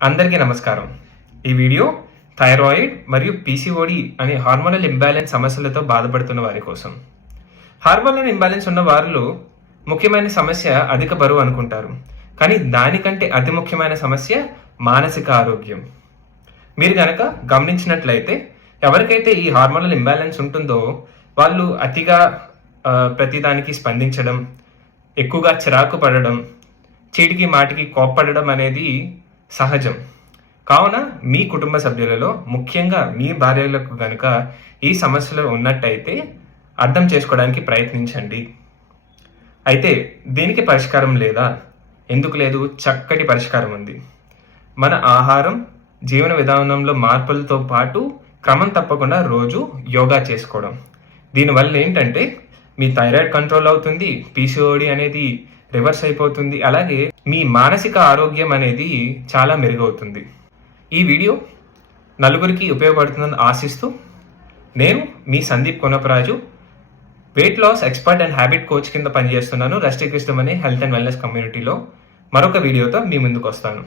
అందరికీ నమస్కారం. ఈ వీడియో థైరాయిడ్ మరియు పీసీఓడి అనే హార్మోనల్ ఇంబ్యాలెన్స్ సమస్యలతో బాధపడుతున్న వారి కోసం. హార్మోనల్ ఇంబ్యాలెన్స్ ఉన్న వారిలో ముఖ్యమైన సమస్య అధిక బరువు అనుకుంటారు, కానీ దానికంటే అతి ముఖ్యమైన సమస్య మానసిక ఆరోగ్యం. మీరు గనక గమనించినట్లయితే ఎవరికైతే ఈ హార్మోనల్ ఇంబ్యాలెన్స్ ఉంటుందో వాళ్ళు అతిగా ప్రతిదానికి స్పందించడం, ఎక్కువగా చిరాకు పడడం, చీటికి మాటికి కోప్పడడం అనేది సహజం. కావున మీ కుటుంబ సభ్యులలో ముఖ్యంగా మీ భార్యలకు కనుక ఈ సమస్యలు ఉన్నట్టయితే అర్థం చేసుకోవడానికి ప్రయత్నించండి. అయితే దీనికి పరిష్కారం లేదా? ఎందుకు లేదు? చక్కటి పరిష్కారం ఉంది. మన ఆహారం, జీవన విధానంలో మార్పులతో పాటు క్రమం తప్పకుండా రోజు యోగా చేసుకోవడం. దీనివల్ల ఏంటంటే మీ థైరాయిడ్ కంట్రోల్ అవుతుంది, పీసీఓడి అనేది రివర్స్ అయిపోతుంది, అలాగే మీ మానసిక ఆరోగ్యం అనేది చాలా మెరుగవుతుంది. ఈ వీడియో నలుగురికి ఉపయోగపడుతుందని ఆశిస్తూ నేను మీ Sandeep Konaparaju, weight loss expert and habit coach కింద పనిచేస్తున్నాను రష్టిక్ విజ్డమ్ అనే హెల్త్ అండ్ వెల్నెస్ కమ్యూనిటీలో. మరొక వీడియోతో మీ ముందుకు వస్తాను.